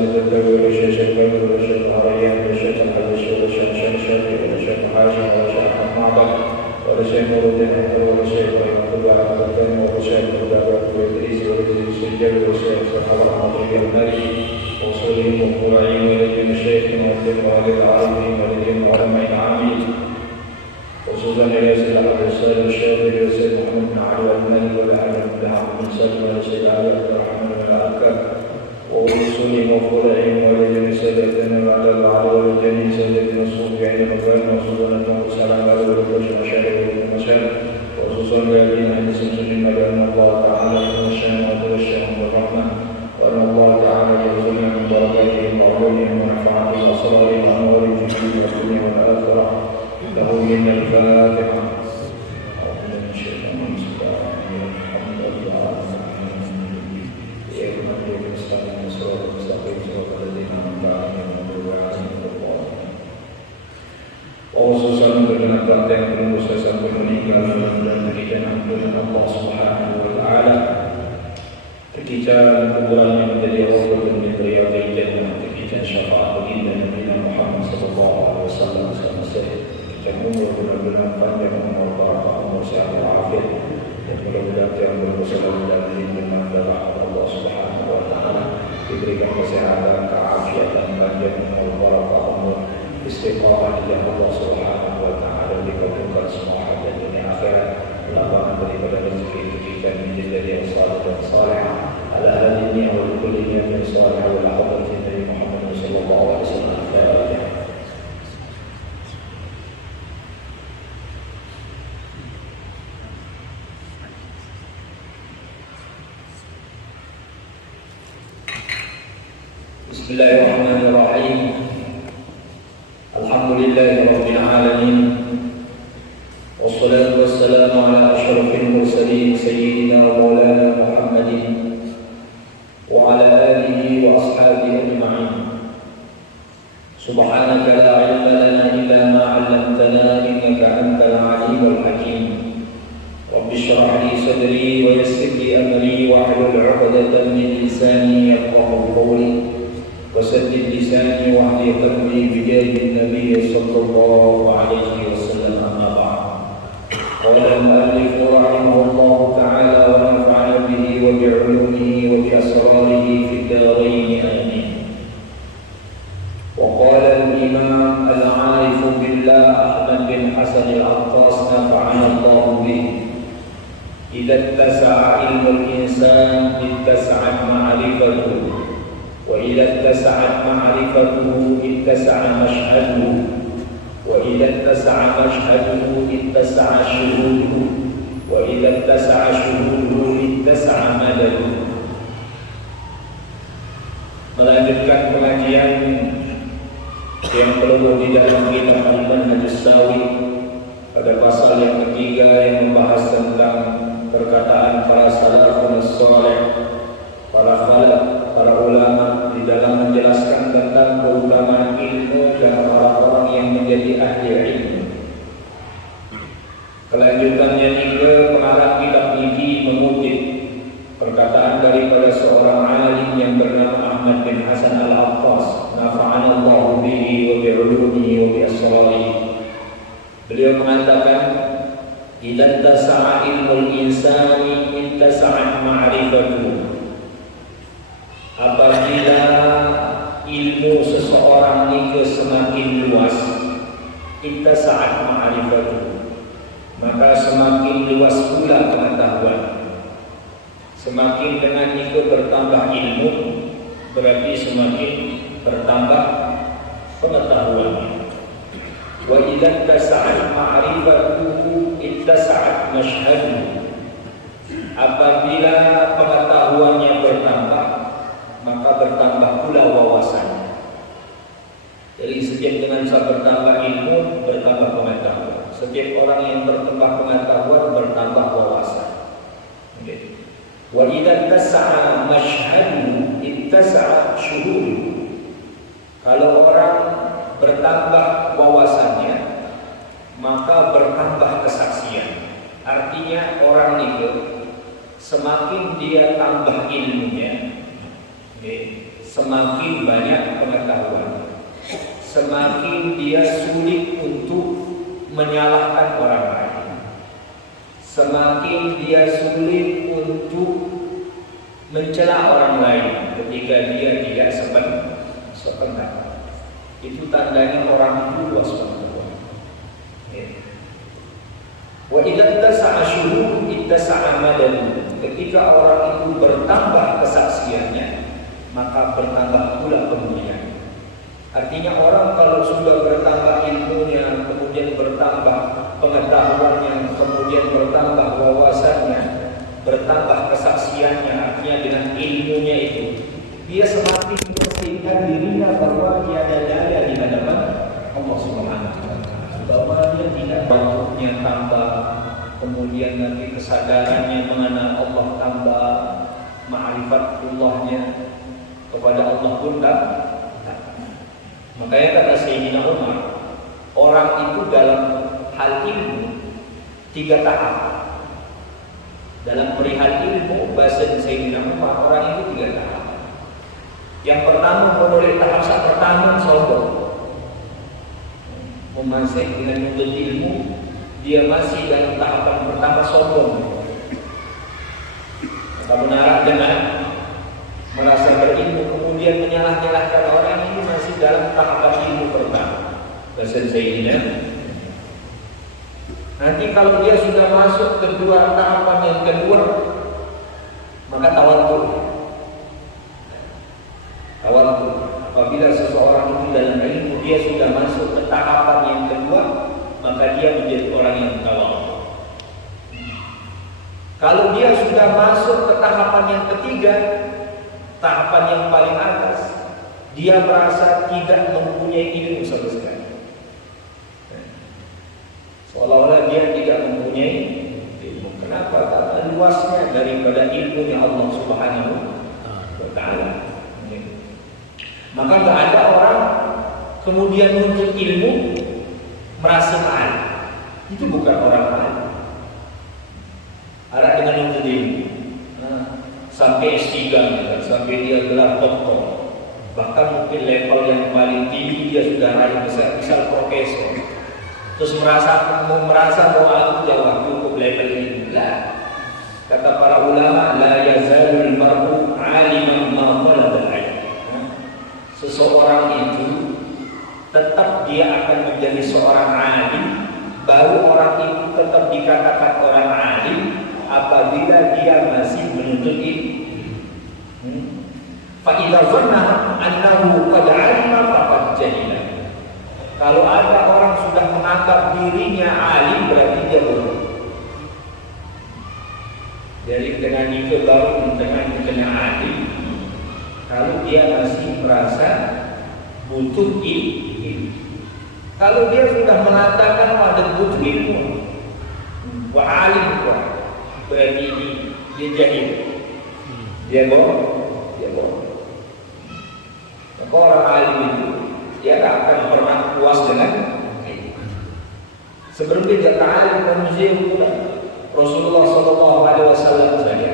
الزكري والشيخ الشيخ والشيخ الهريان والشيخ الحبشي والشيخ الشافعي والشيخ الحاشم والشيخ أحمد معبد والشيخ نور الدين أحمد والشيخ إبراهيم الطباع والتيم والشيخ الدابة والإدريسي والإدريس الجبل والشيخ سبحان الله المالكي وصولهم وقرعين ولجن الشيخ والدين وعلي العالمين ولجن علماء العامين خصوصا إلى سيد عبد السلام الشافعي وسيد محمد بن علي المالك والعالم بن عبد بن سلمى وسيد علي عبد الرحمن بن الأكا وصولهم وقرعين ولجن سيدنا بعد العالم ولجن سيدنا الصوفيين مكان وصولنا وسلام على ولجن مشاهد والمشاهد وخصوصا الذين عند سمسم مدام الله تعالى من الشام والشام والرحمة وأن الله تعالى يرزقنا من بركاتهم وعلومهم ونفعاتهم وأسرارهم وأنوارهم في الدنيا والدنيا والآخرة له منا الفاتحة. Khususan berkenaan praktek penunggu sampai meninggal dan berikan ampunan Allah Subhanahu wa Ta'ala. Ketika kuburannya menjadi awal min riyadil jannah, ketika syafaat baginda Nabi Muhammad sallallahu alaihi wasallam sama saya. Kita umur benar-benar panjang, umur barakah, umur sehat walafiat, dan mudah-mudahan yang berkesudahan dan lindungan darah Allah Subhanahu wa Ta'ala diberikan kesehatan, keafiatan, panjang umur barakah, umur istiqamah di jalan Allah Subhanahu wa Ta'ala, dikabulkan semua hajat dunia akhirat, lapangan daripada rezeki diberikan menjadi yang saleh dan saleh ala hadhihi wa kulli niyatin salihah wa ala hadratin Nabi Muhammad sallallahu alaihi wasallam. Bismillahirrahmanirrahim. Alhamdulillahirabbil alamin. Wassalatu wassalamu ala asyrafil mursalin sayyidina wa maulana Muhammadin wa ala alihi wa ashabihi ajma'in. Subhanaka la ilma lana illa ma 'allamtana innaka antal alimul hakim. Rabbi shrah li sadri wa yassir li amri wa hlul 'uqdatam min lisani yafqahu qawli. وسدد لساني واهدي قلبي بجاه النبي صلى الله عليه وسلم. أما بعد. قال المؤلف رحمه الله تعالى ونفعنا به وبعلومه وبأسراره في الدارين آمين. وقال الإمام العارف بالله أحمد بن حسن العطاس نفعنا الله به: إذا اتسع علم الإنسان اتسعت معرفته، وإذا اتسعت معرفته اتسع مشهده، وإذا اتسع مشهده اتسع شهوده، وإذا اتسع شهوده اتسع مدده. Melanjutkan pengajian yang perlu di dalam kitab Al-Manhajus Sawi pada pasal yang ketiga yang membahas tentang perkataan para salafun saleh, para khalaf, para ulama di dalam menjelaskan tentang keutamaan ilmu dan orang-orang yang menjadi ahli ilmu. Kelanjutannya juga pengarang kitab ini mengutip perkataan daripada seorang alim yang bernama Ahmad bin Hasan Al-Attas, nafa'anallahu bihi wa bi'ulumihi wa bi'asrarihi. Beliau mengatakan, idza tasa'a ilmul insani ittasa'at ma'rifatuhu. Apabila ilmu seseorang ini semakin luas, ittasa'at ma'rifatuhu, maka semakin luas pula pengetahuan. Semakin dengan itu bertambah ilmu, berarti semakin bertambah pengetahuan. Wa idza ittasa'at ma'rifatuhu ittasa'at mashhaduhu. Apabila pengetahuannya bertambah, maka bertambah pula wawasannya. Jadi setiap dengan bertambah ilmu, bertambah pengetahuan. Setiap orang yang bertambah pengetahuan, bertambah wawasan. Okay. Wa idza tasa'a mashhadu ittasa'a syuhudu. Kalau orang bertambah wawasannya, maka bertambah kesaksian. Artinya orang itu semakin dia tambah ilmunya, semakin banyak pengetahuan, semakin dia sulit untuk menyalahkan orang lain, semakin dia sulit untuk mencela orang lain ketika dia tidak sependapat. Itu tandanya orang itu luas pengetahuan. Wa idza tasa'a syuhud ittasa'a madad. Ketika orang itu bertambah kesaksiannya, maka bertambah pula kemuliaan. Artinya orang kalau sudah bertambah ilmunya, kemudian bertambah pengetahuannya, kemudian bertambah wawasannya, bertambah kesaksiannya, artinya dengan ilmunya itu, dia semakin membersihkan dirinya bahwa dia ada daya di hadapan Allah Subhanahu wa Ta'ala, bahwa dia tidak waktunya tambah, kemudian nanti kesadarannya mengenal Allah tambah, ma'rifatullahnya kepada Allah pun tak. Makanya kata Sayyidina Umar, orang itu dalam hal ilmu 3 tahap. Dalam perihal ilmu, bahasa Sayyidina Umar, orang itu 3 tahap. Yang pertama, menurut tahap pertama sombong, memasih dengan menuntut ilmu, dia masih dalam tahapan pertama sombong. Maka menarak dengan merasa berilmu, kemudian menyalah-nyalahkan orang, ini masih dalam tahapan ilmu pertama. Bahasa Sayyidina. Nanti kalau dia sudah masuk kedua tahapan yang kedua, maka tawadhu. Apabila seseorang itu dalam ilmu dia sudah masuk ke tahapan yang kedua, maka dia menjadi orang yang tawadhu. Kalau dia sudah masuk ke tahapan yang ketiga, tahapan yang paling atas, dia merasa tidak mempunyai ilmu sama sekali. Seolah-olah dia tidak mempunyai ilmu. Kenapa? Karena luasnya daripada ilmunya Allah Subhanahu wa Ta'ala. Maka tidak ada orang kemudian menuntut ilmu merasa alim. Itu bukan orang alim. Ada dengan menuntut ilmu sampai S3, sampai dia gelar doktor, bahkan mungkin level yang paling tinggi dia sudah raih misal profesor. Terus merasa bahwa aku jawab cukup level ini. Lah, kata para ulama, la yazalul mar'u 'aliman ma talaba al-'ilm. Seseorang itu tetap dia akan menjadi seorang alim, baru orang itu tetap dikatakan orang alim apabila dia masih menuntut ilmu. Fa idza dhanna annahu qad 'alima faqad jahila. Kalau ada orang sudah menganggap dirinya alim, berarti dia bodoh. Jadi dengan itu baru dengan alim. Kalau dia masih merasa butuh ilmu. Kalau dia sudah mengatakan ada butuh ilmu, wa alim, berarti dia jahil. Dia bodoh. Maka orang alim itu dia tak akan pernah puas dengan sebelum dia alim manusia pula. Rasulullah SAW saja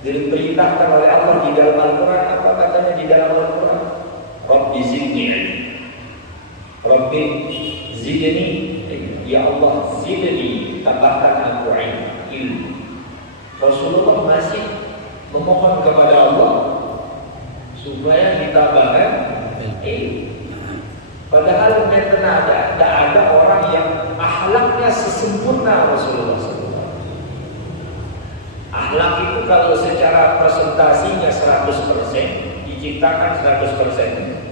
diperintahkan oleh Allah di dalam Al-Quran, apa katanya di dalam Al-Quran? Rabbi zidni, Rabbi zidni, ya Allah zidni, tambahkan aku ilmu. Rasulullah masih memohon kepada Allah supaya ditambahkan ilmu. Padahal tidak ada orang yang akhlaknya sesempurna Rasulullah SAW. Akhlak itu kalau secara presentasinya 100%, diciptakan 100%,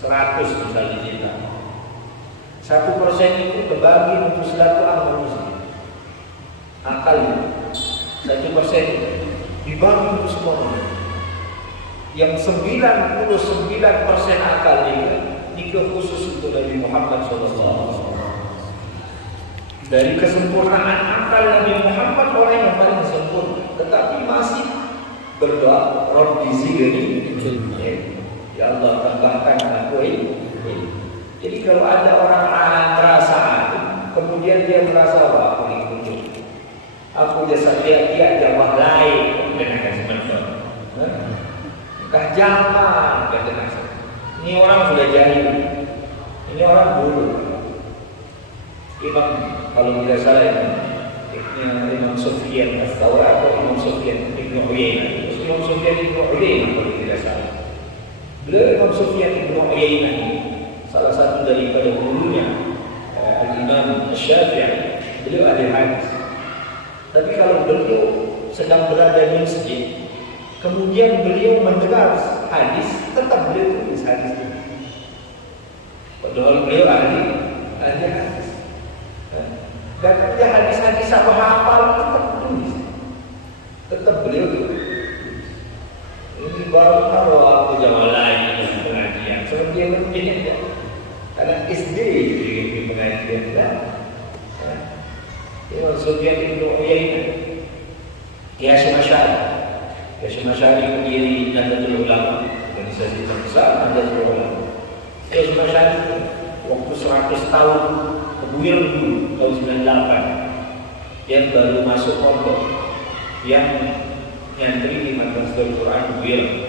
100 bisa diciptakan. 1% itu terbagi untuk silaturahmi manusia. Akalnya 1% dibagi untuk semua manusia. Yang 99% akalnya khusus untuk Nabi Muhammad SAW. Dari kesempurnaan akal Nabi Muhammad orang yang paling sempurna, tetapi masih berdoa Rabbi zidni ilma. Ya Allah tambahkan aku ilmu. Jadi kalau ada orang merasa alim, kemudian dia merasa wah aku ini kunjung, aku jasa dia jawab lain dengan sementara. Kah zaman Ini orang sudah jahil, ini orang bodoh. Imam, kalau tidak salah Imam Sufyan Ats-Tsauri atau Imam Sufyan Ibnu Uyainah. Imam Sufyan Ibnu Uyainah kalau tidak salah. Beliau Imam Sufyan Ibnu Uyainah ini salah satu daripada gurunya Imam Syafi'i. Beliau ahli hadis. Tapi kalau beliau sedang berada di masjid, kemudian beliau mendengar hadis, tetap beliau tulis hadis itu. Padahal beliau ahli hadis. Dan dia hadis-hadis apa hafal tetap tulis. Tetap beliau tulis. Ini baru kalau aku zaman lain pengajian. Sebab dia berpindah ya. Karena SD di pengajian lah. Imam Sufyan Ibnu Uyainah, Hasyim Asy'ari. Hasyim Asy'ari pendiri Nahdlatul Ulama, organisasi terbesar Nahdlatul Ulama. Hasyim Asy'ari waktu 100 tahun kemudian dulu tahun 98 yang baru masuk pondok, yang nyantri di madrasah Al-Quran Buir.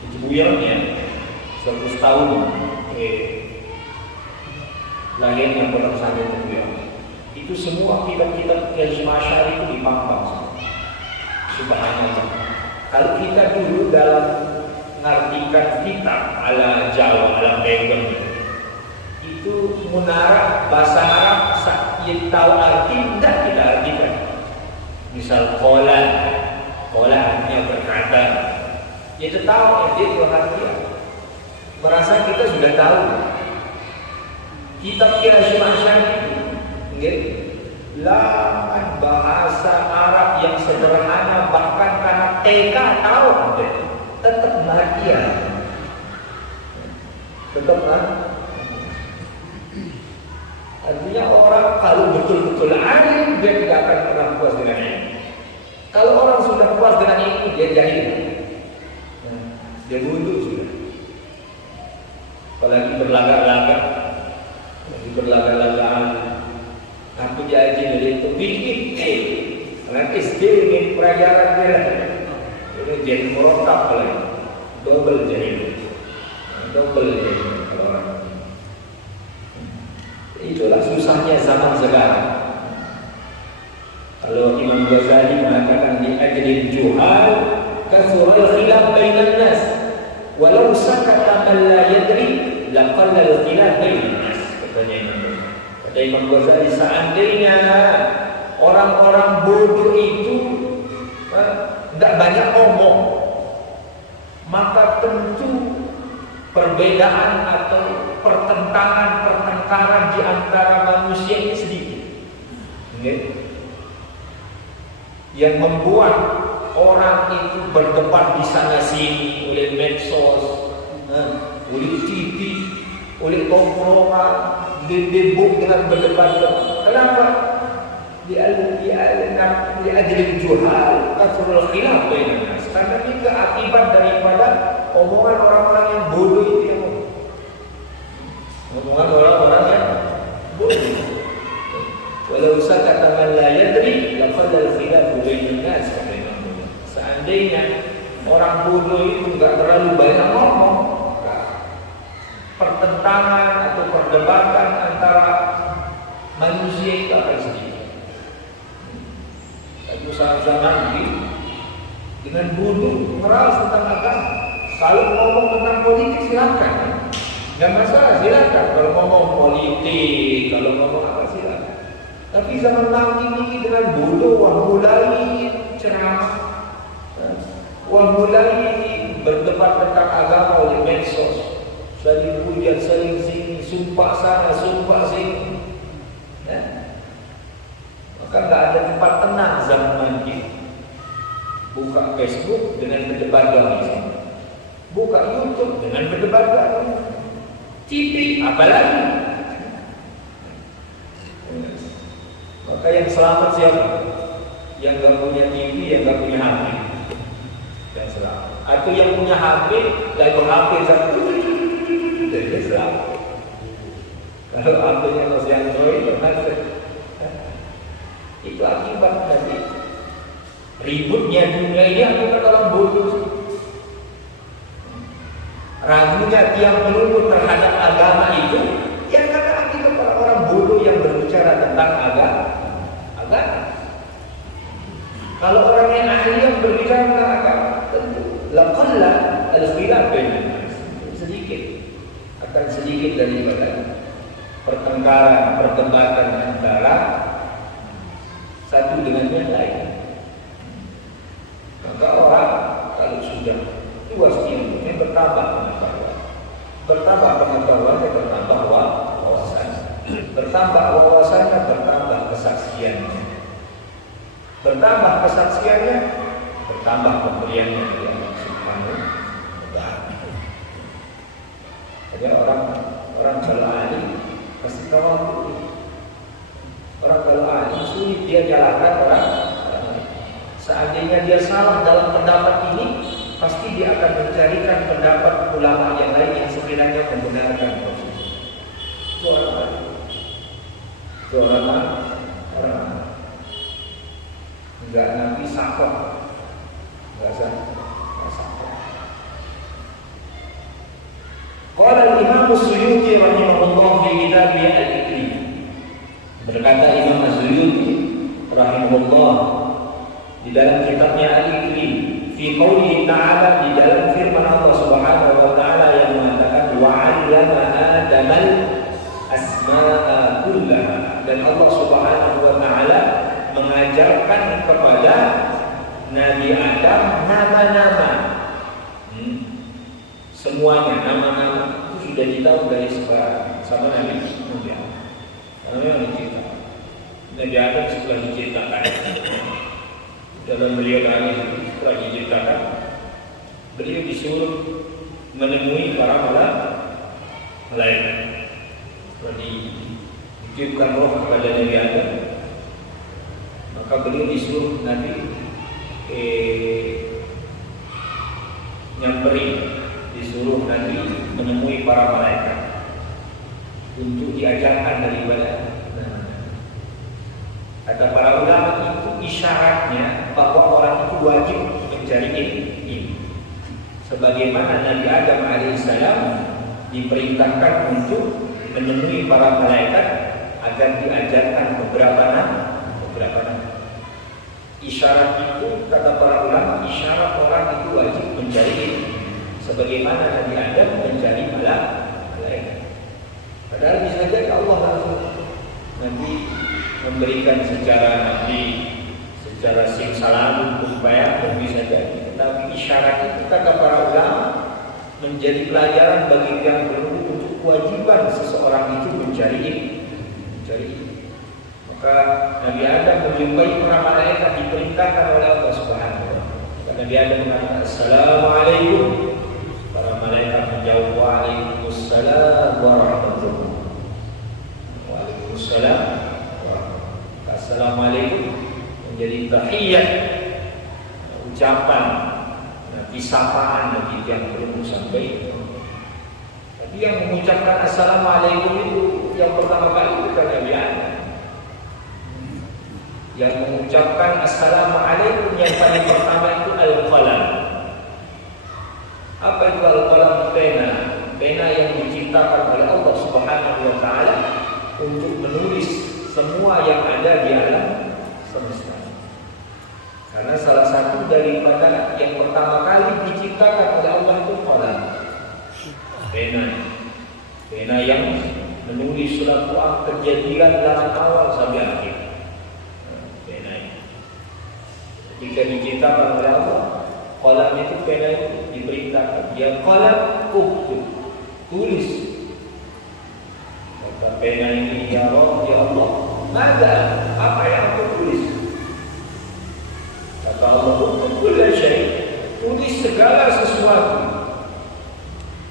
Itu Buirnya 100 tahun lahirnya pondok pesantren Buir. Itu semua kitab-kitab Hasyim Asy'ari itu dipampang. Subhanallah. Kalau kita dulu dalam mengartikan kitab ala Jawa, ala Bengkel, itu munarah bahasa Arab yang tahu arti tidak kita artikan. Misal qala artinya berkata, itu tahu dia perhatian. Merasa kita sudah tahu. Kitab Hasyim Asy'ari lahan bahasa Arab yang sederhana, bahkan karena TK tahu tetap bahagia, tetap artinya orang kalau betul-betul alim dia tidak akan pernah puas dengan ini. Kalau orang sudah puas dengan ini dia jahil, dia bodoh sudah. Apalagi berlagak-lagak, aku jadi dari itu bikin anak SD ini pelajaran dia ini jadi merokap lagi, double jahil kalau orang. Itulah susahnya zaman sekarang. Kalau Imam Ghazali mengatakan di ajlil juhal kathura al-khilaf bainan nas walau sakata man la yadri laqalla al-khilaf bainan nas, katanya Imam Ghazali, seandainya orang-orang bodoh itu tidak banyak ngomong, maka tentu perbedaan atau pertengkaran di antara manusia ini sedikit. Yang membuat orang itu berdebat di sana sini oleh medsos, oleh TV, oleh tongkrongan, dibuk dengan berdebat. Kenapa? Di ajlil juhal kasrul khilaf bainan nas. Karena itu akibat daripada omongan orang-orang yang bodoh itu, yang omongan orang-orang yang bodoh. Walau sakata man la yadri laqad al-khilaf bainan nas. Seandainya orang bodoh itu enggak terlalu banyak ngomong, pertentangan atau perdebatan antara manusia itu akan sedikit. Itu zaman ini dengan bodoh meras tentang agama. Kalau ngomong tentang politik silakan, nggak masalah, silakan. Kalau ngomong politik, kalau ngomong apa silakan. Tapi zaman now ini dengan bodoh, mulai ceramah, mulai berdebat tentang agama oleh medsos. Saling hujat, saling sini, sumpah sana, sumpah sini. Maka nggak ada tempat tenang zaman ini. Buka Facebook dengan berdebat lagi, buka YouTube dengan berdebat lagi, TV apalagi. Maka yang selamat siapa? Yang nggak punya TV, yang nggak punya HP, yang selamat. Atau yang punya HP dan HP satu. Kalau HP-nya masih Android, itu akibat dari ributnya dunia ini akibat orang bodoh. Ragunya hanya tiang peluput terhadap agama itu, ya karena kita para orang bodoh yang berbicara tentang agama. Kalau orang yang ahli yang berbicara tentang agama, tentu laqalla al-khilaf bainana, sedikit daripada pertengkaran, perdebatan antara satu dengan yang lain. Maka orang kalau sudah luas ilmunya bertambah pengetahuan, bertambah wawasan, bertambah wawasannya, bertambah kesaksiannya, bertambah pemberiannya dari Allah Subhanahu wa Ta'ala. Jadi orang kalau ahli pasti tahu. Orang kalau ahli sulit dia jalankan orang. Seandainya dia salah dalam pendapat ini, pasti dia akan mencarikan pendapat ulama yang lain yang sekiranya membenarkan posisi. Itu orang ahli. Itu orang ahli. Enggak nabi sakot, enggak sakot. Qala al-Imam As-Suyuti rahimahullah fi kitabih Al-Iklim. Berkata Imam As-Suyuti rahimahullah di dalam kitabnya Al-Iklim, fi qoulihi ta'ala, di dalam firman Allah Subhanahu wa taala yang mengatakan wa 'allama Adamal asma'a kullaha, dan Allah Subhanahu wa taala mengajarkan kepada Nabi Adam nama-nama. Semuanya nama-nama itu sudah ditahu dari sekarang sama Nabi Adam. Karena memang dicipta. Nabi Adam setelah diciptakan, dalam beliau tadi setelah diciptakan, beliau disuruh menemui para malaikat. Setelah ditiupkan roh kepada Nabi Adam, maka beliau disuruh Nabi disuruh Nabi menemui para malaikat untuk diajarkan daripada. Kata para ulama, itu isyaratnya bahwa orang itu wajib mencari ilmu. Sebagaimana Nabi Adam alaihissalam diperintahkan untuk menemui para malaikat agar diajarkan beberapa nama. Isyarat itu, kata para ulama, isyarat orang itu wajib mencari ilmu. Sebagaimana Nabi Adam mencari malaikat. Padahal bisa saja Allah langsung nanti memberikan secara simsalabim supaya bisa jadi. Tetapi isyarat itu, kata para ulama, menjadi pelajaran bagi yang perlu untuk kewajiban seseorang itu mencari ilmu. Maka Nabi Adam menjumpai para malaikat diperintahkan oleh Allah Subhanahu wa taala. Nabi Adam mengatakan Assalamualaikum. Para malaikat menjawab Waalaikumsalam warahmatullahi wabarakatuh. Waalaikumsalam. Assalamualaikum menjadi tahiyat, ucapan, sapaan bagi yang belum sampai. Tapi yang mengucapkan Assalamualaikum itu yang pertama kali bukan Nabi Adam. Yang mengucapkan Assalamualaikum yang paling pertama itu Al-Qalam. Apa itu Al-Qalam? Pena yang diciptakan oleh Allah Subhanahu wa taala untuk menulis semua yang ada di alam semesta. Karena salah satu daripada yang pertama kali diciptakan oleh Allah itu qalam. Pena yang menulis suatu kejadian dari awal sampai akhir. Ketika diciptakan oleh Allah, qalam itu, pena itu diperintahkan. Ya qalam uktub, tulis. Kata pena ini, ya Rabb, ya Allah, mada, apa yang aku tulis? Kata Allah, uktub kulla syai', tulis segala sesuatu.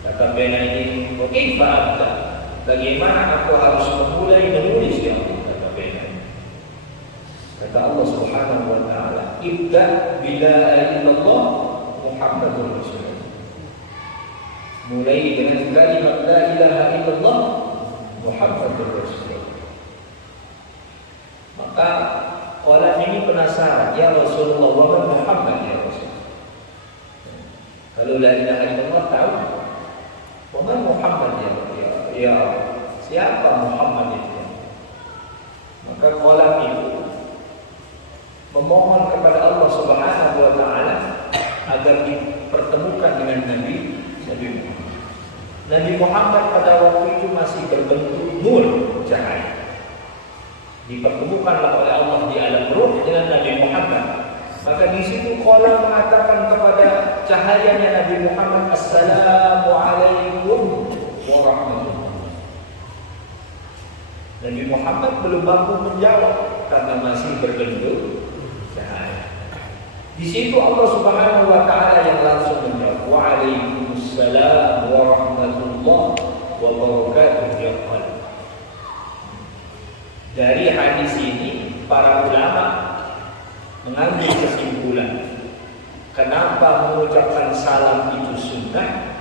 Kata pena ini, wa kaifa abda, bagaimana aku harus memulai menulis, ya Allah? Kata pena. Kata Allah Subhanahu wa taala, ibda bila illallah Muhammadur Rasulullah. Mulai dengan kalimat la ilaha illallah Muhammadur Rasulullah. Maka orang ini penasaran, ya Rasulullah, wa Muhammad ya Rasul. Kalau la ilaha illallah tahu, "Wa Muhammad ya, siapa Muhammad itu?" Maka qalam itu memohon kepada Allah Subhanahu wa taala agar dipertemukan dengan Nabi Muhammad. Nabi Muhammad pada waktu itu masih berbentuk nur, cahaya. Dipertemukanlah oleh Allah di alam ruh dengan Nabi Muhammad. Maka di situ qalam mengatakan kepada cahayanya Nabi Muhammad, "Assalamualaikum warahmatullahi." Nabi Muhammad belum mampu menjawab karena masih berbentuk cahaya. Di situ Allah Subhanahu wa taala yang langsung menjawab, "Waalaikumsalam warahmatullahi wabarakatuh ya Allah." Dari hadis ini para ulama mengambil kesimpulan kenapa mengucapkan salam itu sunnah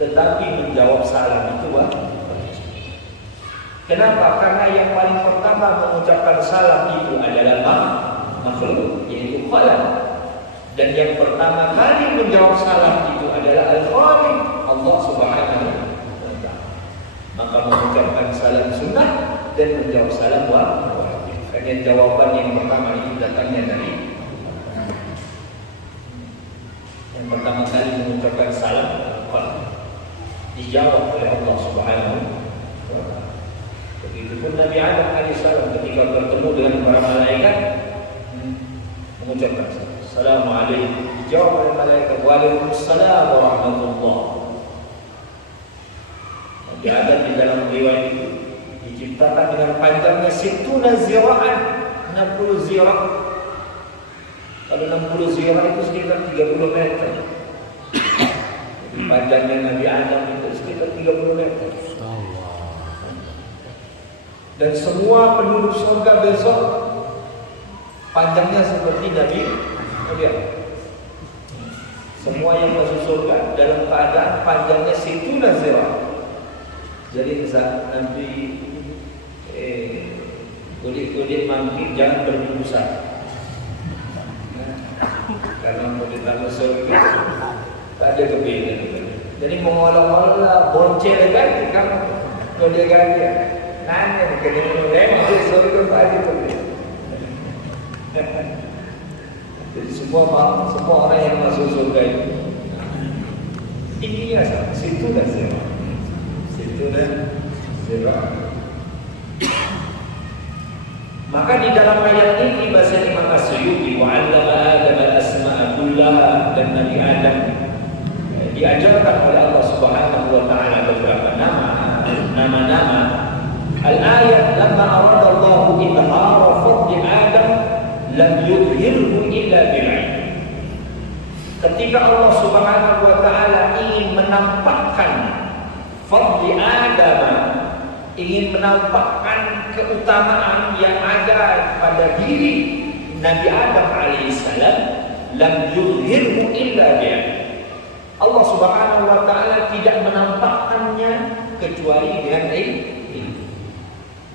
tetapi menjawab salam itu wajib. Kenapa? Karena yang paling pertama mengucapkan salam itu adalah makhluk, yaitu qalam. Dan yang pertama kali menjawab salam itu adalah Al-Khaliq, Allah Subhanahu wa taala. Maka mengucapkan salam sunnah dan menjawab salam wajib. Karena jawaban yang pertama itu datangnya dari yang pertama kali mengucapkan salam dijawab oleh Allah Subhanahu wa taala. Begitupun Nabi Adam alaihissalam ketika bertemu dengan para malaikat mengucapkan Assalamualaikum, dijawab oleh malaikat, "Waalaikumsalam warahmatullahi." Nabi Adam di dalam riwayat itu diciptakan dengan panjangnya 60 zira'an, 60 zira'. Kalau 60 zira' itu sekitar 30 meter. Jadi panjangnya Nabi Adam itu sekitar 30 meter. Dan semua penduduk surga besok panjangnya seperti Nabi Adam. Semua yang masuk surga dalam keadaan panjangnya 60 zira'. Jadi saat nanti kulit mampir jangan berbusa. Karena mau ditambah surga tak ada kebaikan. Jadi mengolah-olah boncel ganti kamu kalau dia ganti nanya kena memang surga tadi tu. Jadi semua orang yang masuk surga itu ini ya situ dah zira'. Situ dah zira'. Maka di dalam ayat ini bahasa Imam As-Suyuti, "Wa'allama Adam al-asma'a kullaha," dan Nabi Adam diajarkan oleh Allah Subhanahu wa taala beberapa nama-nama. Al-ayat lamma arada Allah idhara fadli Adam lam yudhirhu illa bil-'ilm. Ketika Allah Subhanahu wa taala ingin menampakkan fadli Adam, ingin menampakkan keutamaan yang ada pada diri Nabi Adam alaihissalam, lam yudhirhu illa bi'ilm. Allah Subhanahu wa taala tidak menampakkannya kecuali dengan ilmu.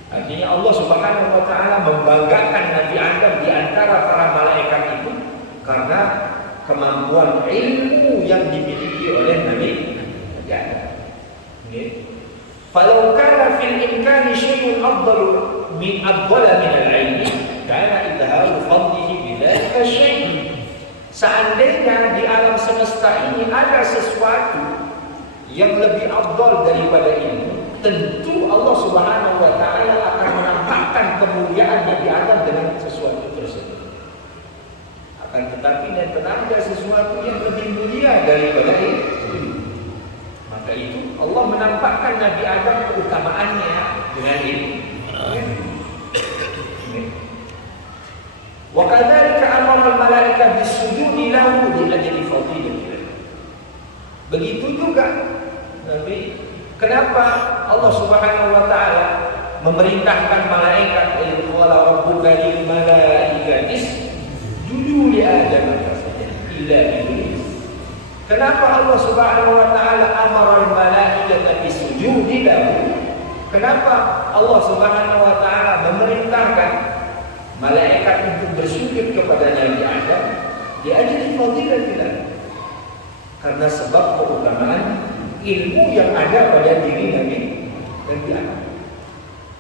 Artinya Allah Subhanahu wa taala membanggakan Nabi Adam di antara para malaikat itu karena kemampuan ilmu yang dimiliki oleh Nabi Adam. Falau kana fil imkani syai'un afdalu min al-'ilmi kana idharu fadlihi bidzalika syai'. Seandainya di alam semesta ini ada sesuatu yang lebih afdal daripada ilmu, tentu Allah Subhanahu wa taala akan menampakkan kemuliaan Nabi Adam dengan sesuatu tersebut. Akan tetapi dan ada sesuatu yang lebih mulia daripada ilmu. Maka itu Allah menampakkan Nabi Adam keutamaannya dengan ilmu. Wa kadzalika amara al-malaika bisujudi lahu li ajli fadilatihi. Begitu juga Nabi, kenapa Allah Subhanahu wa taala memerintahkan malaikat, "Qala rabbuka lil malaikati isjudu li Adam illa iblis." Kenapa Allah Subhanahu wa taala amara al-malaikata bisujudi lahu? Kenapa Allah Subhanahu wa taala memerintahkan malaikat untuk bersujud kepada Nabi Adam? Di ajli fadilatillah. Karena sebab keutamaan ilmu yang ada pada diri Nabi Adam.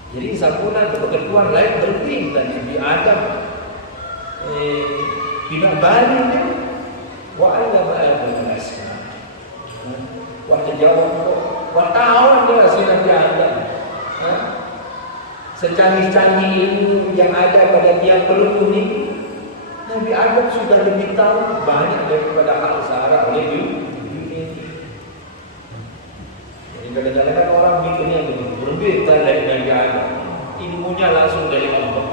Jadi sempurna kebetulan lain berbeda dan Nabi Adam tidak balik wa allama Adam al-asma. Wa tajawab wa ta'awun dia si Nabi Adam. Secanggih-canggih ilmu yang ada pada tiap peluru ini, Nabi Adam sudah lebih tahu banyak daripada hal sehara oleh dunia. Jadi kadang-kadang orang mikirnya berbeda dari Nabi Adam, ilmunya langsung dari Allah.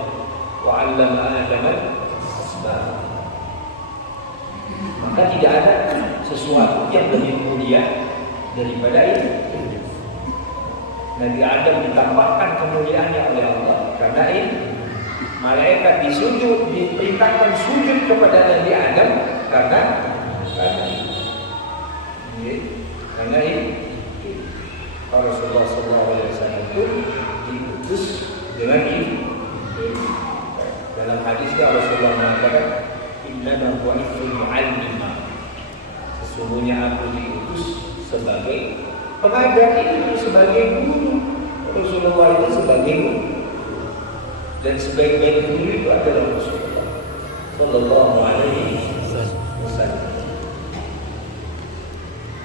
Wa 'allama Adam al-asma. Maka tidak ada sesuatu yang lebih mulia daripada itu. Nabi Adam ditambahkan kemuliaannya oleh Allah karena ini. Malaikat disujud, diperintahkan sujud kepada Nabi Adam karena ini Rasulullah SAW itu diutus dengan ini. Dalam hadisnya Rasulullah mengatakan, Innama bu'ithu mu'allima. Sesungguhnya aku diutus sebagai pengajar ilmu, sebagai guru. Rasulullah itu sebagai guru. Dan sebaik-baik guru itu adalah Rasulullah sallallahu alaihi wasallam.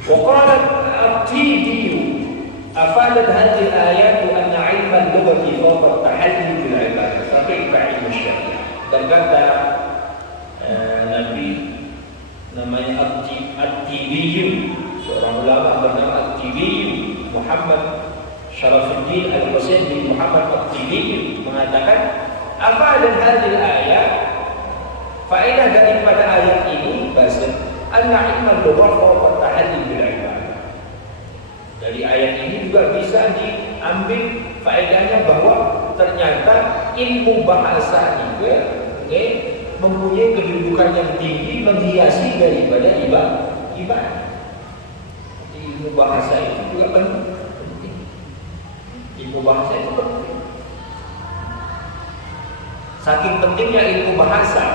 Waqalat at-Tibi afadat hadhihi al-ayat anna 'ilma al-lughati fawqa at-tahalli bil 'ibadah fa kayfa 'ilmu syariah. Dan kata Nabi namanya at-Tibi, seorang ulama bernama at-Tibi, Muhammad Syarafuddin Al-Husain bin Muhammad At-Tibi mengatakan, apa dan hadil ayat? Faedah daripada ayat ini bahasa anna ilman lughah wa ta'allim bil ibadah. Dari ayat ini juga bisa diambil faedahnya bahwa ternyata ilmu bahasa juga mempunyai kedudukan yang tinggi, menghiasi daripada ibadah. Ilmu bahasa itu juga penting. Ilmu bahasa itu penting. Saking pentingnya ilmu bahasa,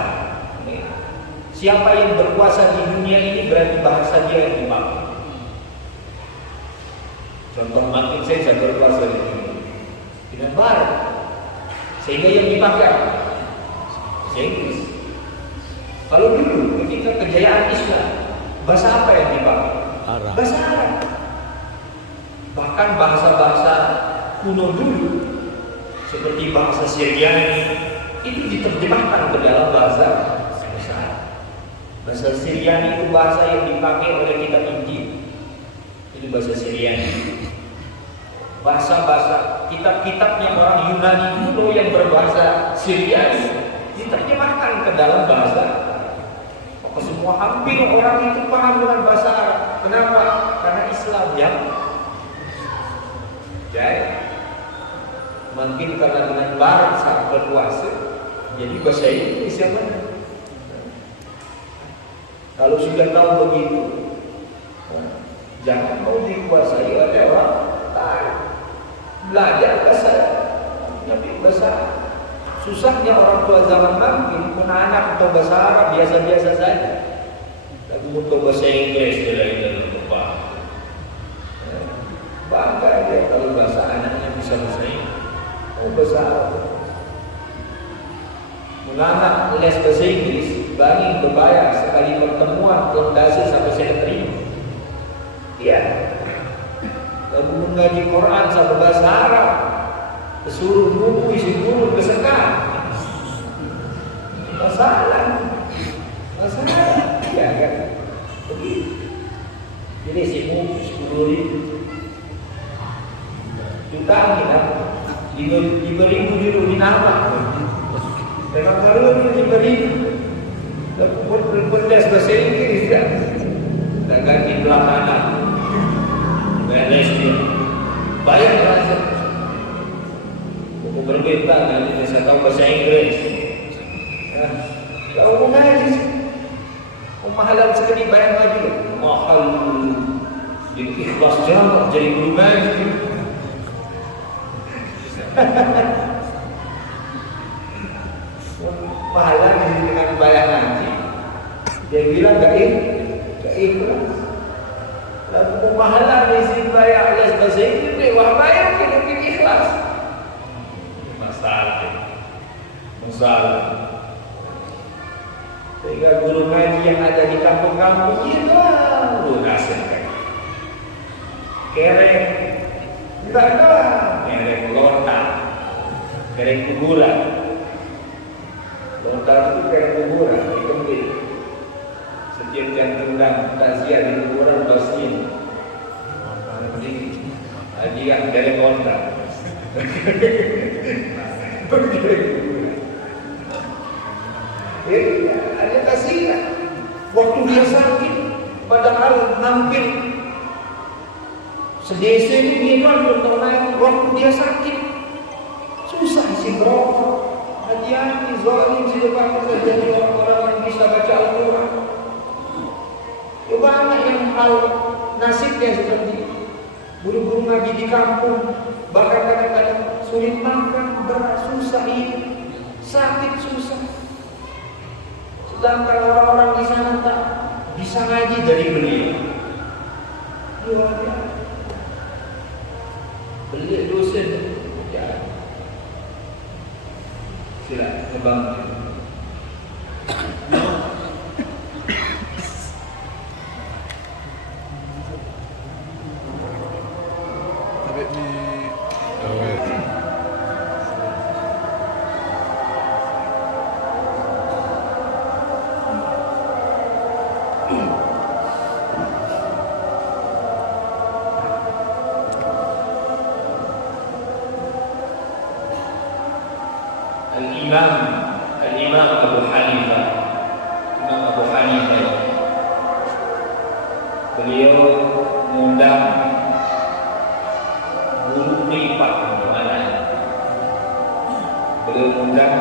siapa yang berkuasa di dunia ini berarti bahasa dia yang dipakai. Contoh makin saya berkuasa di dunia, tidak barat, sehingga yang dipakai bahasa Inggris. Kalau dulu ketika kejayaan Islam, bahasa apa yang dipakai? Bahasa Arab. Bahkan bahasa-bahasa kuno dulu seperti bahasa Syriani itu diterjemahkan ke dalam bahasa Arab. Bahasa Syriani itu bahasa yang dipakai oleh kitab Injil. Itu bahasa Syriani. Bahasa-bahasa kitab-kitabnya orang Yunani kuno yang berbahasa Syriani diterjemahkan ke dalam bahasa Arab. Maka semua hampir orang itu paham dengan bahasa Arab. Kenapa? Karena Islam yang jaya. Makin karena dengan barat sangat berkuasa, jadi bahasa Inggris yang mana? Kalau sudah tahu begitu, jangan mau dikuasai oleh orang lain. Belajar bahasa, tapi bahasa susahnya orang tua zaman makin pun anak atau bahasa Arab biasa-biasa saja. Tapi untuk bahasa Inggris dalam lupa. Bangga dia kalau bahasa anaknya bisa bahasa Inggris. Bahasa Arab. Anak les bahasa Inggris, bagi berbayar sekali pertemuan fondasi sampai saya terima. Iya. Lalu mengaji Quran sampai bahasa Arab, kesuruh buku isi guru kesekat. Masalah, ya kan? Begitu. Jadi si buku 10.000 jutaan kita. 5.000 dulu dinama. Dengan kalau 5.000 berpedas bahasa Inggris kan? Tak ganti pelaksana. Beres dia. Bayar rasa. Buku berbeda nanti saya tahu bahasa Inggris. Kalau mau ngaji, mahalan sekali bayar lagi. Mahal. Jadi ikhlas jamak jadi guru ngaji. Pahala dengan bayar ngaji, dia bilang gak ikhlas. Lalu mahala ni si bayar les bahasa Inggris ni, wah bayar kita ikhlas. Masalah. Sehingga guru ngaji yang ada di kampung-kampung itu lunasin. Kereng, enggak ada, kereng lontar, kereng kuburan. Lontar itu kereng kuburan, dikembali. Setiap yang tendang takziah di kuburan pasti. Jadi, ajian kereng lontar. Ada kasihan. Waktu dia sakit, padahal hampir sedesa ini dia belum naik. Waktu dia sakit, susah si bro. Hati-hati, zalim di depan kita jadi orang-orang yang bisa baca Al-Quran. Ya banyak yang hal nasibnya seperti guru-guru ngaji di kampung, bahkan kadang-kadang sulit makan, berat, susah hidup, sakit susah. Sedangkan orang-orang di sana tak bisa ngaji dari beliau. Luar biasa. Beliau dosen. Ya. Sila, kebang. Al-Imam Abu Hanifah. Imam Abu Hanifah. Beliau mengundang guru privat untuk anaknya. Beliau mengundang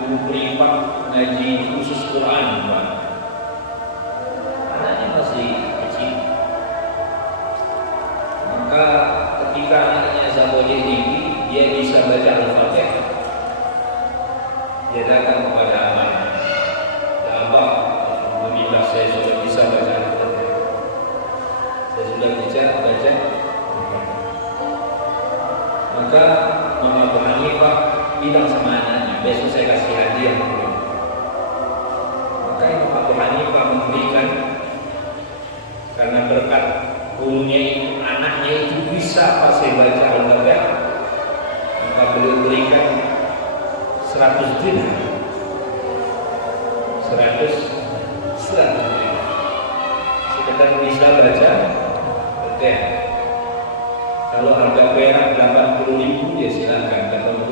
guru privat ngaji khusus Quran. Anaknya masih kecil. Maka ketika anaknya sampai tinggi, dia bisa baca Al-Fatihah. Dia datang kepada abang. Ya abang, alhamdulillah saya sudah bisa baca Al-Fatihah. Saya sudah bisa baca. Maka Imam Abu Hanifah bilang sama anaknya, besok saya kasih hadiah. Maka Imam Abu Hanifah memberikan, karena berkat gurunya itu, anaknya itu bisa fasih baca Al-Fatihah, maka beliau berikan 100 dinar. 100 dinar. Sekedar bisa baca Fatihah. Kalau harga perak 80.000 ya silakan.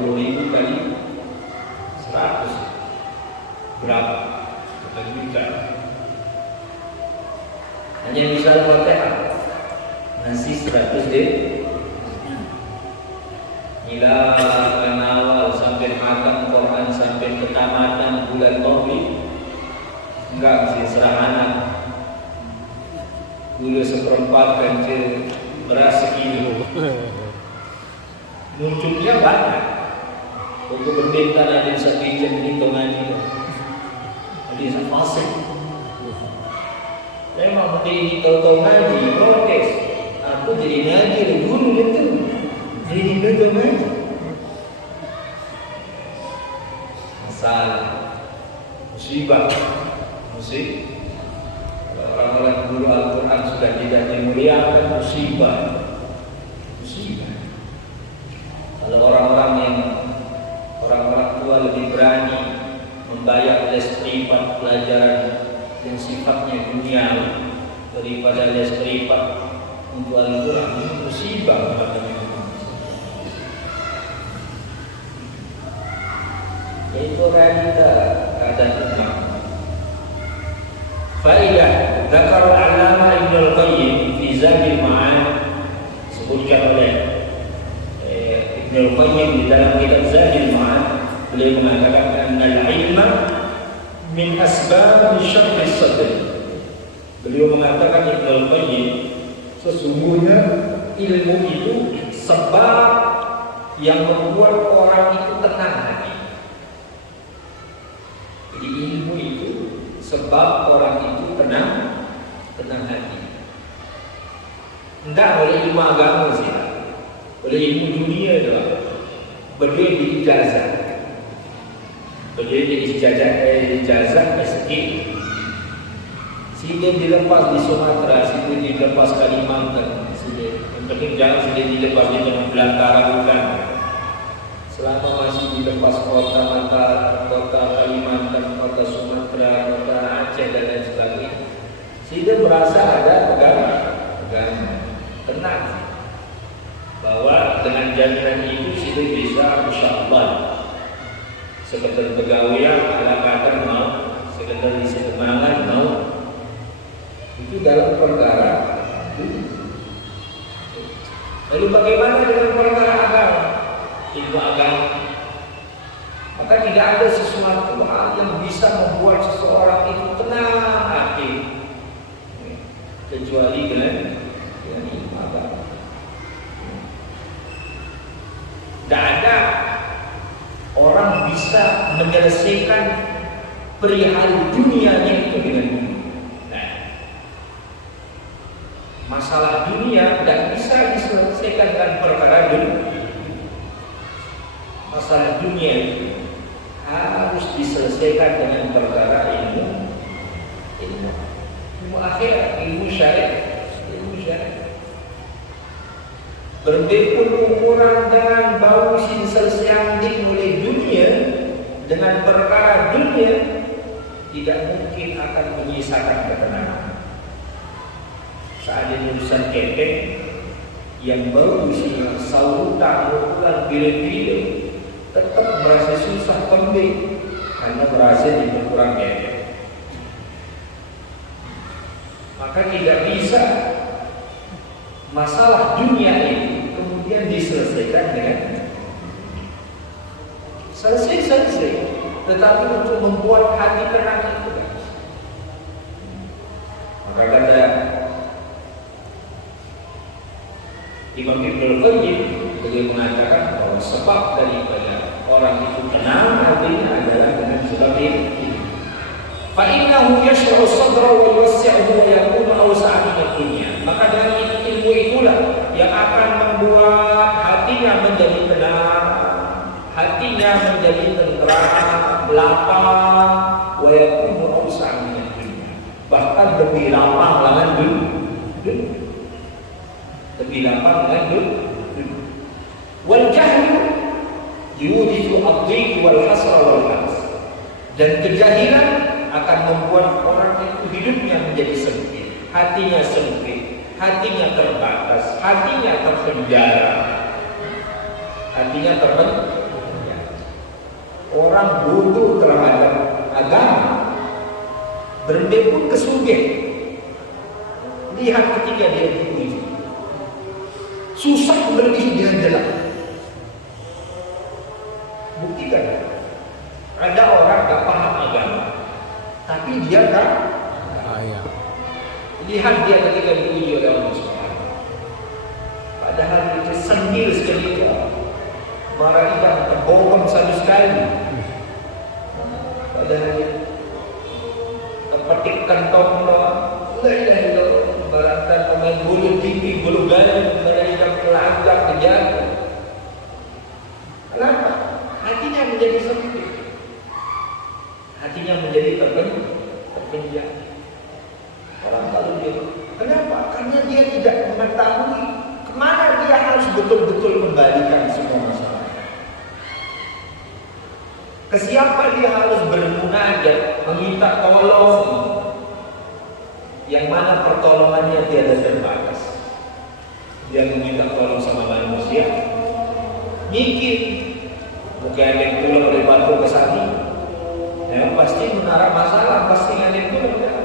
80.000 kali 100 berapa? 1 juta. Hanya bisa Fatihah ngasih 100 dinar. Ila awal sampai hatam Quran sampai ketamatan bulan Maulid, enggak mesti serah anak. Dulu seperempat kancil beras sekilo. Munculnya banyak. Untuk pendeta ada sekian di ngaji. Ada fasik. Memang pendeta tahu ngaji protes. Aku jadi ngaji dulu itu. Jadi belajar ngaji. Masalah, musibah. Orang-orang guru Al-Quran sudah tidak dimuliakan, musibah. Kalau orang-orang tua lebih berani membayar les privat pelajaran yang sifatnya duniawi daripada les privat untuk Al-Quran, ini musibah katanya. Itu realita keadaan umat. Faidah Dzakar al-Allamah Ibnu Al-Qayyim fi Zadil Ma'ad, sebutkan oleh Ibnu Al-Qayyim di dalam kitab Zadil Ma'ad, beliau mengatakan al-ilma min asbab syarh sadr. Beliau mengatakan Ibnu Al-Qayyim, sesungguhnya ilmu itu sebab yang membuat orang itu tenang hati. Jadi ilmu itu sebab orang itu tenang hati. Tidak oleh ilmu agama sih, oleh ilmu dunia doang. Berdua di ijazah, berdua di ijazah SG. Sini dilepas di Sumatera, sini dilepas Kalimantan, sini. Yang penting jangan sini dilepas di Belantara bukan. Selama masih dilepas kota Mataram, kota Kalimantan, kota Sumatera, kota Aceh dan lain sebagainya, sini merasa ada pegangan, tenang bahwa dengan jaminan itu sini bisa insyaallah sekedar pegawaian ala kadar mau, sekedar isi semangat mau. Itu dalam perkara. Lalu bagaimana dengan perkara agama? Ilmu agama. Maka tidak ada sesuatu hal yang bisa membuat seseorang itu tenang hati kecuali dengan ilmu agama. Tidak ada orang bisa menyelesaikan perihal dunianya itu dengan dunia. Masalah dunia tidak bisa diselesaikan dengan perkara dunia. Masalah dunia harus diselesaikan dengan perkara ilmu akhirat, ilmu syariat. Berbekul ukuran dengan bau sin selesaian oleh dunia dengan perkara dunia tidak mungkin akan menyisakan ketenangan. Saat ini urusan kepek yang baru isinya saurutan, ukuran bila-bila tetap merasa susah pembeli karena merasa diperkurang kepek. Maka tidak bisa masalah dunia ini kemudian diselesaikan dengan selesai, tetapi untuk membuat hati tenang itu. Maka kata Imam Ibnul Qayyim beliau mengatakan bahwa sebab daripada orang itu tenang hatinya adalah dengan sebab ini. Fa innahu yash'u sadra wa yuwassi'uhu wa yakunu awsa'a min ad-dunya. Maka dengan ilmu itulah yang akan membuat hatinya menjadi tenang, hatinya menjadi tenteram, lapang, wa yakunu awsa'a min ad-dunya. Bahkan lebih lapang dengan dunia. Lebih lapang dengan dunia. Wal jahlu yudhifu ad-dhiq wal hasra wal hadas. Dan kejahilan akan membuat orang itu hidupnya menjadi sempit, hatinya sempit, hatinya terbatas, hatinya terpenjara, hatinya terpenjara. Orang bodoh terhadap agama berbekul kesugih. Lihat ketika dia diuji, susah berdiri dengan jelas. Buktikan, ada orang tak paham agama, tapi dia tak kaya. Lihat dia ketika diuji oleh Allah Subhanahu. Padahal itu sendiri sekali, marah tidak terbohong sama sekali. Padahal terpetikkan tombol, la ilaha illallah, barangkali pemain bulu tinggi, bulu ganda, mereka melanggar kejar. Kenapa? Hatinya menjadi sempit. Hatinya menjadi terpenjara. Orang kalau dia, kenapa? Karena dia tidak mengetahui kemana dia harus betul-betul kembalikan semua masalah. Ke siapa dia harus bermunajat, meminta tolong, yang mana pertolongannya tiada terbatas. Dia meminta tolong sama manusia, mikir, mungkin ada yang pulang dari batu ke sapi. Ya, pasti menara masalah, pasti ada yang pulang.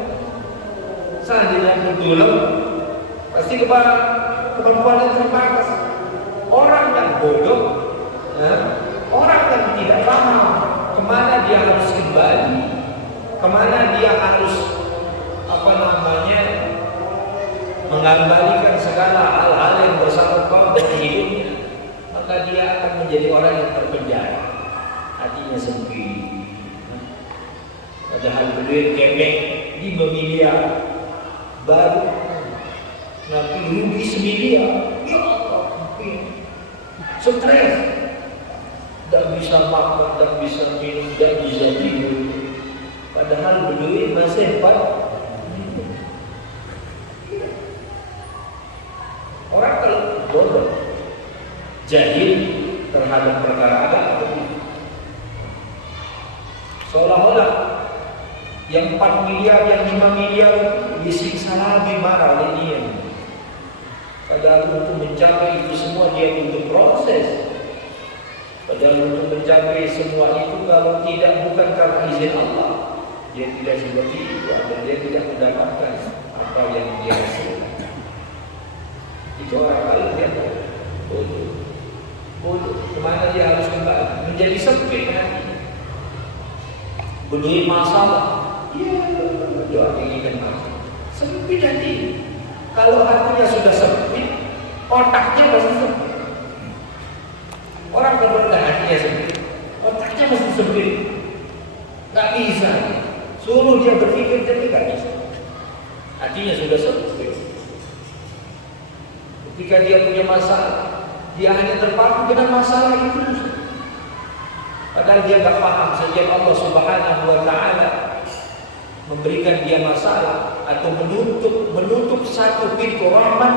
Seandainya bertolong, pasti kemampuan yang terbatas. Orang yang bodoh, orang yang tidak paham kemana dia harus kembali, kemana dia harus mengembalikan segala hal-hal yang bersangkut dari hidupnya, maka dia akan menjadi orang yang terpenjara, hatinya sempit. Padahal beliau kepek 5 miliar baru nanti rugi semiliar, ya Allah, stres, tidak bisa makan, tidak bisa minum, tidak bisa tidur. Padahal berduit masih hebat. Orang kalau bodoh, jahil terhadap perkara agama, seolah-olah yang 4 miliar, yang 5 miliar disiksa lagi, marah oleh dia. Padahal untuk mencapai itu semua dia butuh proses. Padahal untuk mencapai semua itu kalau tidak bukan karena izin Allah, dia tidak seperti itu, dan dia tidak mendapatkan apa yang dia hasilkan. Itu orang kalau dia bodoh, kemana dia harus kembali? Menjadi sempit hati. Berduit masalah, doa inginkan masalah. Sempit hati. Kalau hatinya sudah sempit, otaknya pasti sempit. Orang kalau hatinya sempit, otaknya pasti sempit. Gak bisa. Suruh dia berpikir jadi gak bisa. Hatinya sudah sempit. Ketika dia punya masalah, dia hanya terpaku dengan masalah itu. Padahal dia gak paham sejak Allah Subhanahu wa Ta'ala memberikan dia masalah atau menutup satu pintu rahmat,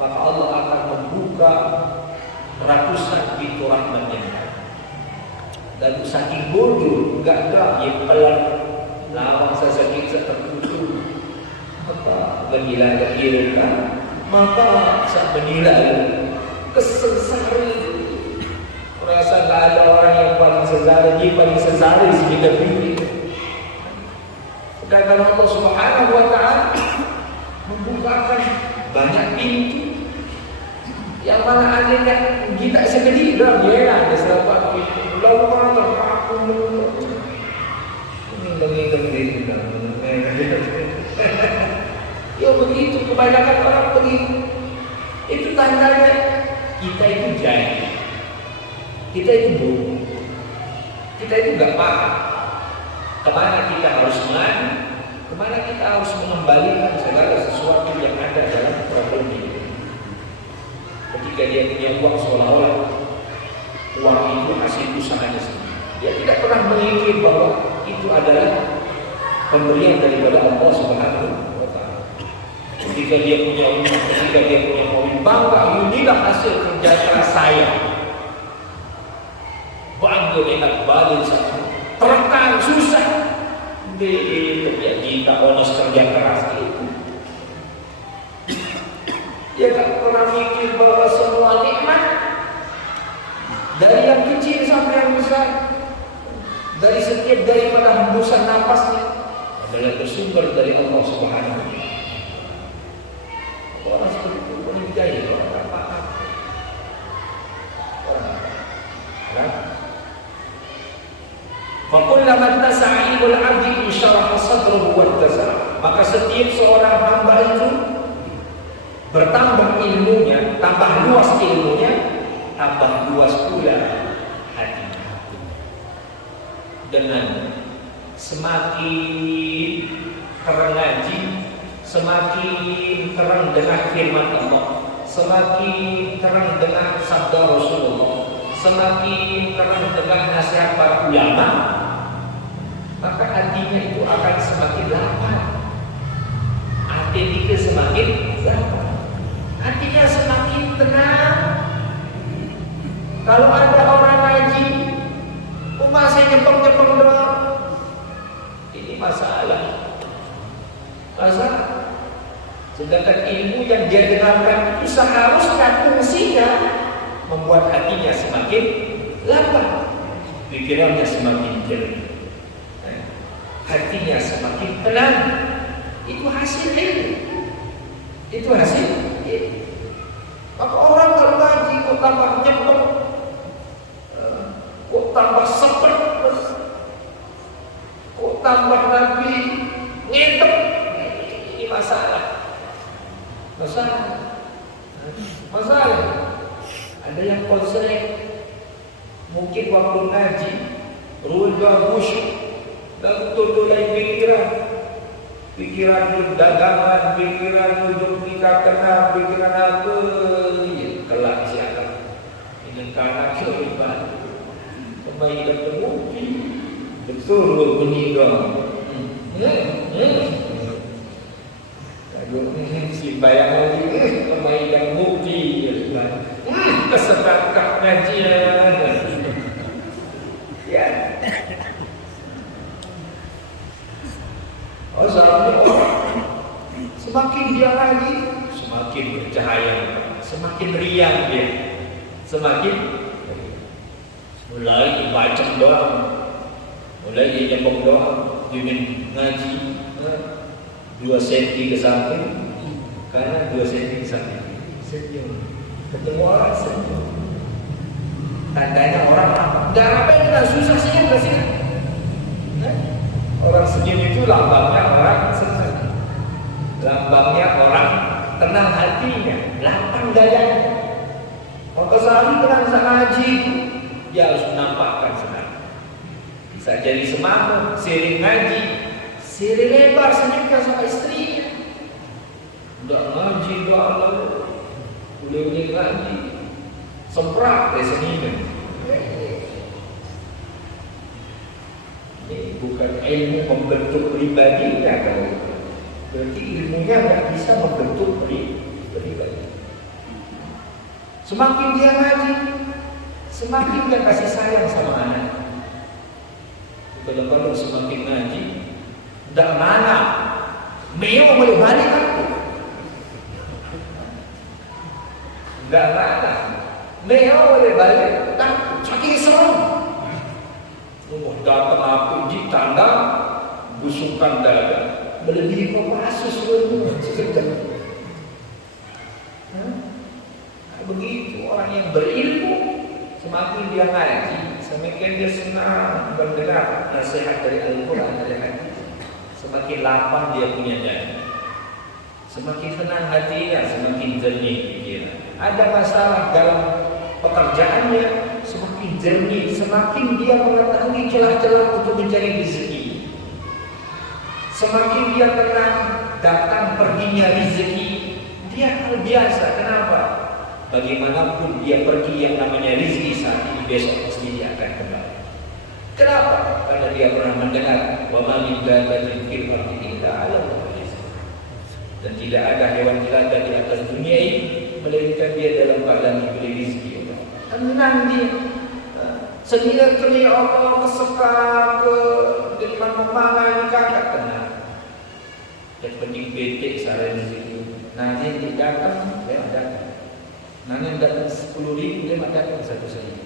maka Allah akan membuka ratusan pintu rahmat yang lain. Lalu saking bodoh, enggak dia pelan lawang sakit tertutup, maka menilai maka saat menilai kesengsaraan, merasa tak ada orang yang paling sengsara, dia paling sengsara di sekitar diri. Sedangkan Allah Subhanahu wa Ta'ala membukakan banyak pintu yang mana adanya kita sekedip dalam dia ada selamat pintu. Lalu orang terpaku ini ya begitu, kebanyakan orang begitu. Itu tandanya kita itu jahil, kita itu bodoh, kita itu gak paham kemana kita harus maju, kemana kita harus mengembalikan segala sesuatu yang ada dalam problem ini. Ketika dia punya uang, seolah-olah uang itu hasil usahanya sendiri. Dia tidak pernah mengingat bahwa itu adalah pemberian daripada Allah Subhanahu wa Ta'ala. Ketika dia punya rumah, ketika dia punya mobil, bangga, inilah hasil kerja keras saya. Bangga dengan balik saya, tertekan, susah. Dia minta bonus kerja keras itu. Dia tak pernah mikir bahwa semua nikmat dari yang kecil sampai yang besar, dari setiap daripada hembusan napasnya adalah bersumber dari Allah Subhanahu wa Ta'ala. Orang seperti itu boleh jahil, orang tak paham. Fakullama tasa'a ilmul 'abdi insyaraha sadruhu wattasa'a. Maka setiap seorang hamba itu bertambah ilmunya, tambah luas ilmunya, tambah luas pula hatinya. Dengan semakin terang ngaji, semakin terang dengan firman Allah, semakin terang dengan sabda Rasulullah, semakin terang dengan nasihat para ulama, maka hatinya itu akan semakin lapar. Hati kita semakin lapar, hatinya semakin tenang. Kalau ada orang ngaji, masih nyepeng-nyepeng doang, ini masalah. Sedangkan ilmu yang dia dengarkan itu seharusnya fungsinya membuat hatinya semakin lapang, pikirannya semakin jernih, hatinya semakin tenang. Itu hasil ilmu. Itu hasil ilmu. Maka orang kalau ngaji kok tambah nyepeng, kok tambah sepet, kok tambah nabi ngintep, ini masalah. Ada yang konseling, mungkin waktu ngaji ruang khusyuk dan betul-betul lain pikiran, pikiran lu dagangan, pikiran lu nikah kena, pikiran apa, ya, kelak siapa? Ini kanak coba, kembali ke terbukti, betul bunyi dong. Aduh, si bayang lagi, kembali ke bukti, kesetakak ngajian, ya. Oh, seharusnya orang semakin dia lagi, semakin bercahaya, semakin riang dia, semakin mulai baca doa, mulai dia nyambung doa, dia ngaji 2 senti ke samping, karena 2 senti ke samping, senyum, ketemu orang senyum, tandanya orang apa? Gak apa ini kan susah senyum gak sih? Orang senyum itu lambangnya orang senang, lambangnya orang tenang hatinya, lapang dadanya. Maka sehari tenang ngaji, dia harus menampakkan senang. Bisa jadi semangat, sering ngaji, sering lebar senyumkan sama istrinya. Udah ngaji, doa Allah, udah ngaji, semprak deh senyumnya. Bukan ilmu membentuk pribadinya, kalau berarti ilmunya nggak bisa membentuk pribadi. Semakin dia ngaji, semakin dia kasih sayang sama anak. Kalau semakin ngaji, tidak mana, Meo boleh balik aku, tidak mana, Meo boleh balik, tak saking serem. Datang aku di tanda busukan dada melebihi Kopassus begitu orang yang berilmu, semakin dia ngaji, semakin dia senang mendengar nasihat dari Al-Quran dari hadis, semakin lapang dia punya dada, semakin tenang hatinya, semakin jernih pikiran. Ada masalah dalam pekerjaannya, semakin jernih, semakin dia mengetahui celah-celah untuk mencari rezeki. Semakin dia tenang datang perginya rezeki, dia hal biasa. Kenapa? Bagaimanapun dia pergi, yang namanya rezeki saat ini, besok pasti dia akan kembali. Kenapa? Karena dia pernah mendengar wa ma min dabbatin fil ardi illa 'ala Allahi rizquha. Dan tidak ada hewan jelata di atas dunia ini melainkan dia dalam keadaan diberi rezeki. Tenang dia. Senilai Allah kesekak ke dengan memangan kakak tenang. Yang penting betik saran rezeki. Nanti dia datang, dia datang. Nanti datang 10.000, dia datang satu saja.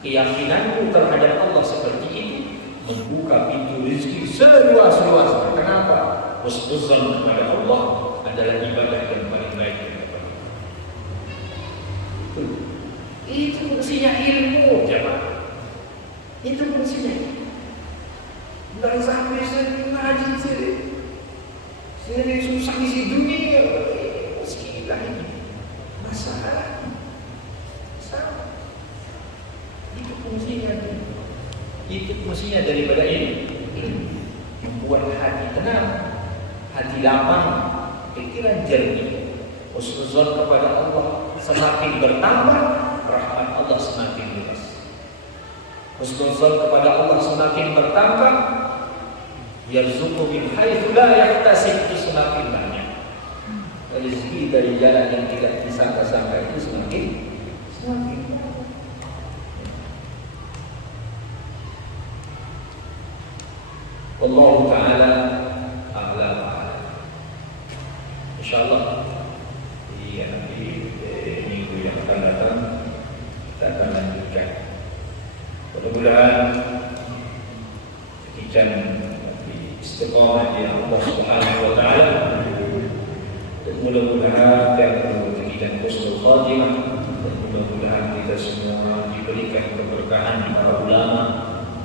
Keyakinanmu terhadap Allah seperti itu membuka pintu rezeki seluas-luasnya. Kenapa? Husnuzan kepada Allah adalah ibadah yang paling baik yang dapat. Itu fungsinya ilmu, jemaah. Itu fungsinya. Jangan sampai saya ngaji saya susah isi dunia. Meskilah ini masalah. Itu fungsinya. Itu fungsinya daripada ini. Membuat hati tenang, hati lapang, pikiran jernih. Husnuzan kepada Allah semakin bertambah, rahmat Allah semakin luas. Husnuzan kepada Allah semakin bertambah, yarzuqu min haitsu la yahtasib, itu semakin banyak. Rezeki dari jalan yang tidak disangka-sangka itu semakin banyak. Allah Ta'ala a'lam. InsyaAllah nanti minggu yang akan datang kita akan lanjutkan. Mudah-mudahan kita istiqamah di Allah Subhanahu Wa Taala, dan mudah-mudahan yang berkaitan husnul khatimah, dan mudah-mudahan kita semua diberikan keberkahan para ulama,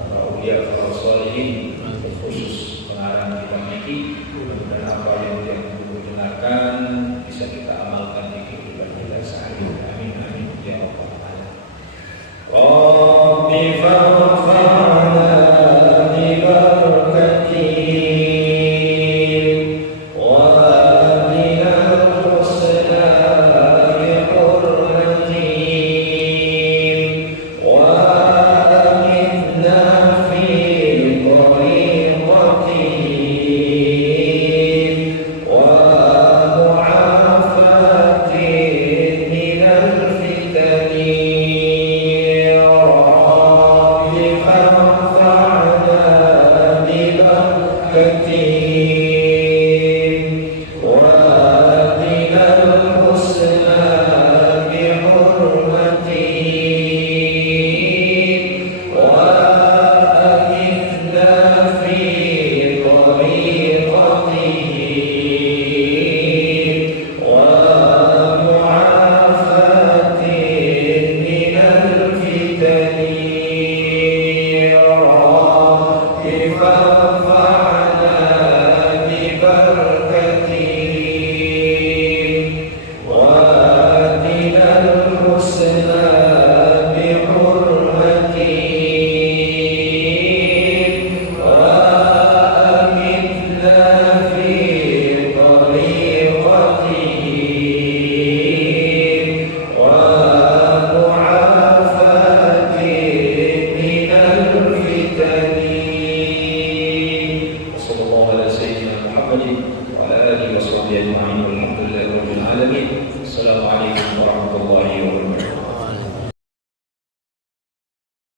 para aulia, para salihin, khusus pengarang kita ini, dan apa yang dengarkan bisa kita amalkan di kehidupan kita sehari-hari. Amin amin ya rabbal alamin. Rabbi fa Sallallahu alaihi wasallam.